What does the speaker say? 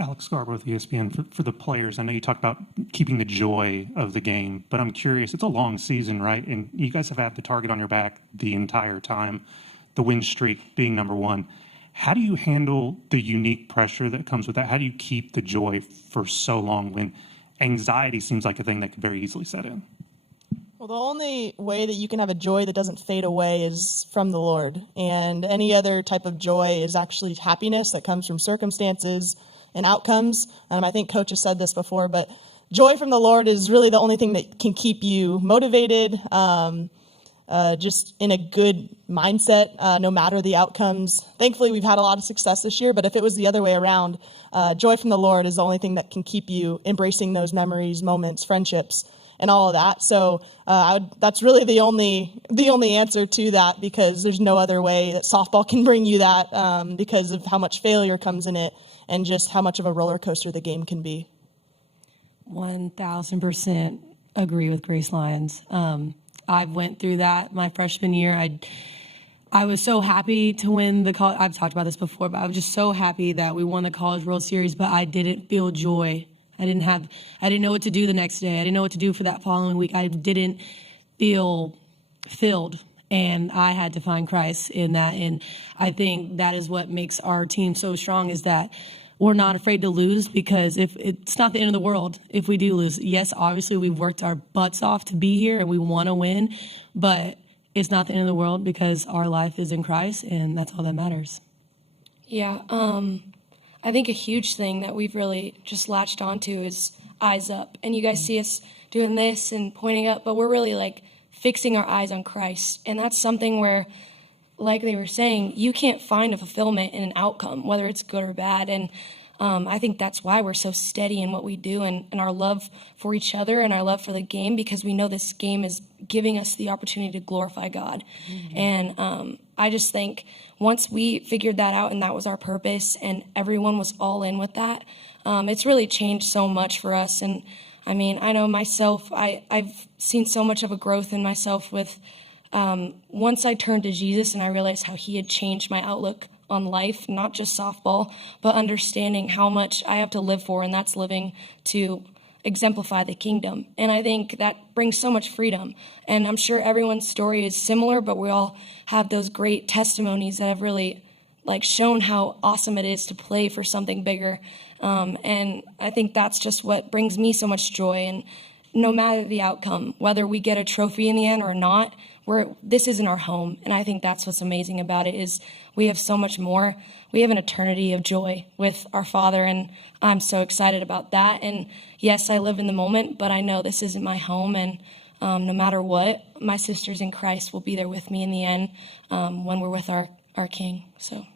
Alex Scarborough with ESPN. For the players, I know you talked about keeping the joy of the game, but I'm curious, it's a long season, right? And you guys have had the target on your back the entire time, the win streak being number one. How do you handle the unique pressure that comes with that? How do you keep the joy for so long when anxiety seems like a thing that could very easily set in? Well, the only way that you can have a joy that doesn't fade away is from the Lord. And any other type of joy is actually happiness that comes from circumstances and outcomes. I think Coach has said this before, but joy from the Lord is really the only thing that can keep you motivated, just in a good mindset, no matter the outcomes. Thankfully, we've had a lot of success this year, but if it was the other way around, joy from the Lord is the only thing that can keep you embracing those memories, moments, friendships, and all of that. So that's really the only answer to that, because there's no other way that softball can bring you that, because of how much failure comes in it and just how much of a roller coaster the game can be. 1,000% agree with Grace Lyons. I went through that my freshman year. I was so happy to win the college. I've talked about this before, but I was just so happy that we won the College World Series, but I didn't feel joy. I didn't know what to do the next day. I didn't know what to do for that following week. I didn't feel filled, and I had to find Christ in that. And I think that is what makes our team so strong, is that we're not afraid to lose, because if it's not the end of the world if we do lose. Yes, obviously we've worked our butts off to be here and we want to win, but it's not the end of the world because our life is in Christ, and that's all that matters. Yeah, I think a huge thing that we've really just latched onto is eyes up. And you guys see us doing this and pointing up, but we're really like fixing our eyes on Christ. And that's something where, like they were saying, you can't find a fulfillment in an outcome, whether it's good or bad. And I think that's why we're so steady in what we do, and our love for each other and our love for the game, because we know this game is giving us the opportunity to glorify God. Mm-hmm. And I just think once we figured that out and that was our purpose and everyone was all in with that, it's really changed so much for us. And I mean, I know myself, I've seen so much of a growth in myself with once I turned to Jesus and I realized how he had changed my outlook on life, not just softball, but understanding how much I have to live for, and that's living to exemplify the kingdom. And I think that brings so much freedom. And I'm sure everyone's story is similar, but we all have those great testimonies that have really shown how awesome it is to play for something bigger. And I think that's just what brings me so much joy. And no matter the outcome, whether we get a trophy in the end or not, this isn't our home. And I think that's what's amazing about it, is we have so much more. We have an eternity of joy with our Father, and I'm so excited about that. And yes, I live in the moment, but I know this isn't my home, and no matter what, my sisters in Christ will be there with me in the end, when we're with our King. So